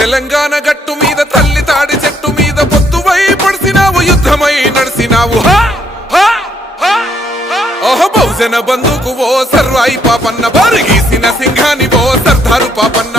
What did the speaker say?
తెలంగాణ గట్టు మీద తల్లి తాడి చెట్టు మీద పొత్తువై పడిసినావు యుద్ధమై నడిసినావు బహుజన బంధుకు ఓ సర్వాయి పాపన్న బారు గీసిన సింహాని ఓ సర్దారు పాపన్న